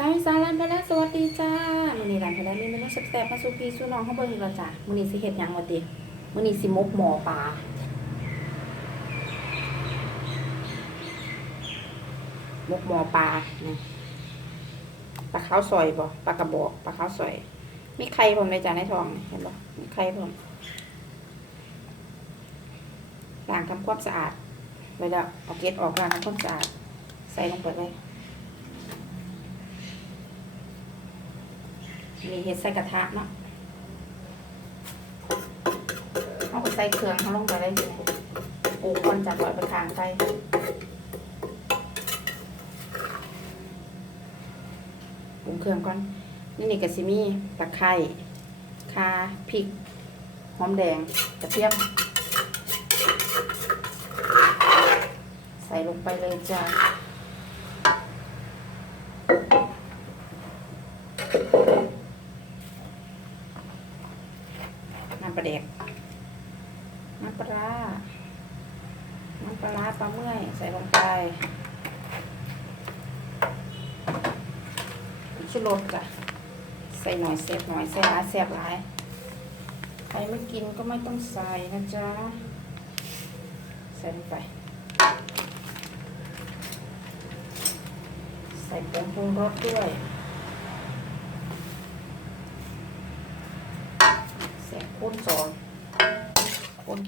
สายสารันไปแล้วสวัสดีจ้ามื้อนี้รันไปแล้วมีเมนูแซ่บๆมาสู่พี่สู่น้องเฮาเบิ่งอีกแล้วจ้ะมื้อนี้สิเฮ็ดหยังวะติมื้อนี้สิมกหมอปลาหมกหมอปลานี่ปลาข้าวซอยบ่ปลากระบอกปลาข้าวซอย มีไข่ผมเลยจ้ะในท้องเห็นบ่มีไข่ผมล้างทำความสะอาดไว้แล้วเอาเกล็ดออกล้างทำความสะอาดใส่ลงไปเลย มีเห็ดใส่กระทะเนาะเอาไปใส่เครื่องเขาลงไปได้เลยปูก่อนจัดไว้ไปทางไปปรุงเครื่องก่อน นี่นี่กะซิมีตะไคร้ข่าพริก หอมแดง กระเทียม ใส่ลงไปเลยจ้า ปลาแดกน้ำปลาน้ำปลาปลาเมื่อยใส่ลงไปชูรสจ้ะใส่หน่อยเสียบหน่อยใส่หลายเสียบหลายใครไม่กินก็ไม่ต้องใส่นะจ๊ะใส่ลงไปใส่ผงปรุงรสด้วย เสียง คนสอนคน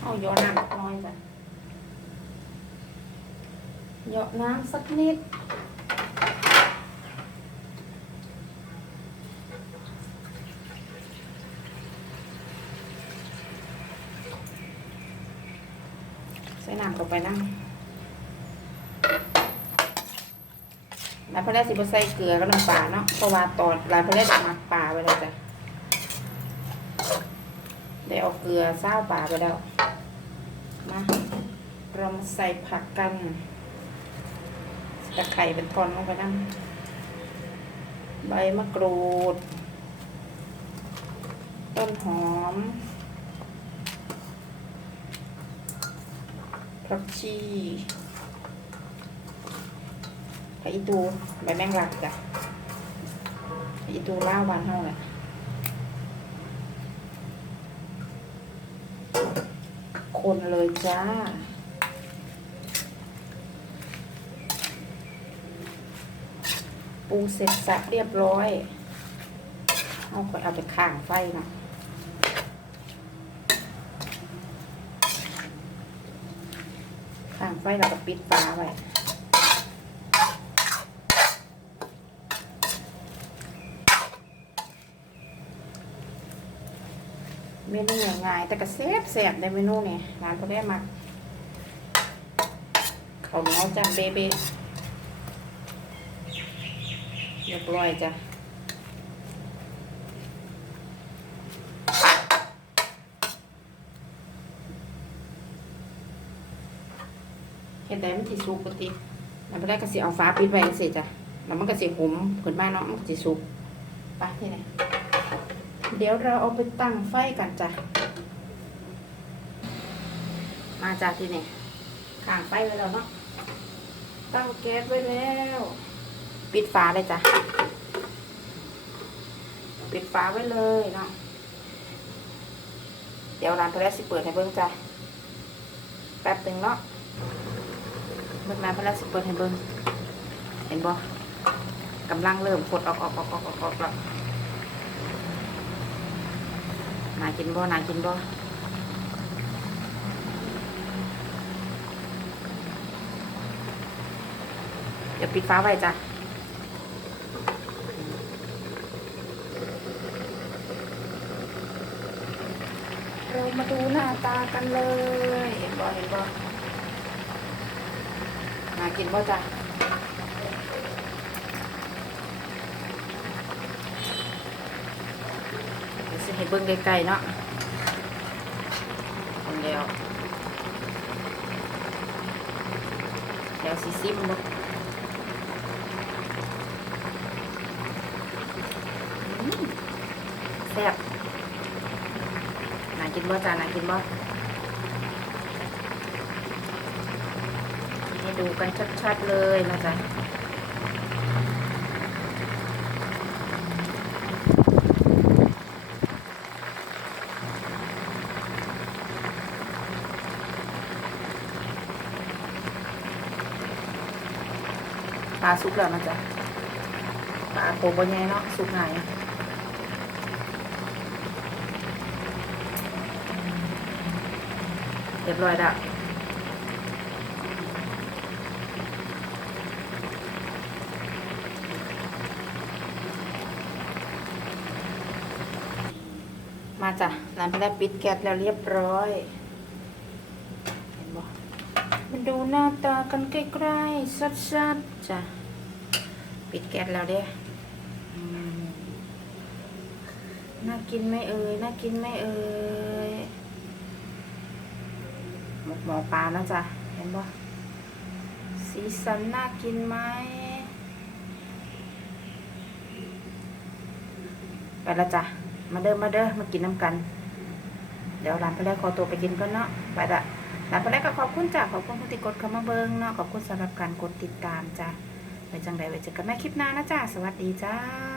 เอาหยอน้ำน้อยจ้ะหยอน้ำสักนิด ใส่น้ำเข้าไปนั่งร้านพระแรกสิบใส่เกลือกับน้ำปลาเนาะเพราะว่าตอนร้านพระแรกมักปลาไปแล้วจ้ะได้เอาเกลือเศร้าปลาไปแล้วมาเรามาใส่ผักกันตะไคร่เป็นทอนลงไปนั่งใบมะกรูด ต้นหอม ผักชีผักอีตูใบแมงลักจ้ะผักอีตูล่าวบานเท่าแหละคนเลยจ้าปูเสร็จสับเรียบร้อย เอาค่อยเอาไปข้างไฟเนาะ ข้างไฟเราก็ปิดฝาไว้เมนูง่ายๆแต่ก็แซ่บแซ่บในเมนูนี่ร้านเขาได้มาเขาวเหนียวจ้ะเบเบเรียบร้อยจ้ะ เห็นได้มันสิสุกปกติแล้วพอได้ก็สิเอาฟ้าปิดไว้จังซี่จ้ะแล้วมันก็สิหุมขึ้นมาเนาะมันก็สิสุกไปที่ไหนเดี๋ยวเราเอาไปตั้งไฟกันจ้ะมาจ้ะที่นี่ข้างไฟไว้แล้วเนาะตั้งแก๊สไว้แล้ว ปิดฝาเลยจ้ะปิดฝาไว้เลยเนาะเดี๋ยวร้านโทรศัพท์สิเปิดให้เบิ่งจ้ะแป๊บหนึ่งเนาะ เบิ่งร้านโทรศัพท์สิเปิดให้เบิ่งเห็นบ่กำลังเริ่มกดออกออกออกออกออกออกแล้วนากินบ่นากินบ่เดี๋ยวปิดฟ้าไว้จ้ะเรามาดูหน้าตากันเลย เห็นบ่เห็นบ่ น่ากินบ่จ้ะเดี๋ยวสิให้เบิ่งไกลๆเนาะคนเดียวเดี๋ยวสิซิมบ่อืมแซ่บน่ากินบ่จ้าน่ากินบ่ ให้ดูกันชัดๆเลยนะจ๊ะปลาสุกแล้วนะจ๊ะปลาโคบใหญ่เนาะสุกง่ายเรียบร้อยแล้ว มาจ้ะร้านพนักปิดแก๊สแล้วเรียบร้อย เห็นบ่มันดูหน้าตากันใกล้ๆชัดๆจ้ะ ปิดแก๊สแล้วเด้น่ากินไหมเอ่ย น่ากินไหมเอ่ยหมกหมอปลานะจ๊ะ เห็นบ่สีสันน่ากินไหมไปและจ้ะ มาเด้อมาเด้อมากินน้ำกัน เดี๋ยวร้านไปแล้วขอตัวไปกินก่อนเนาะไปละร้านไปแล้วก็ขอบคุณจ้ะขอบคุณผู้ติดกดเข้ามาเบิงเนาะขอบคุณสำหรับการกดติดตามจ้ะไปจังใดไว้เจอกันใหม่คลิปหน้านะจ้ะสวัสดีจ้า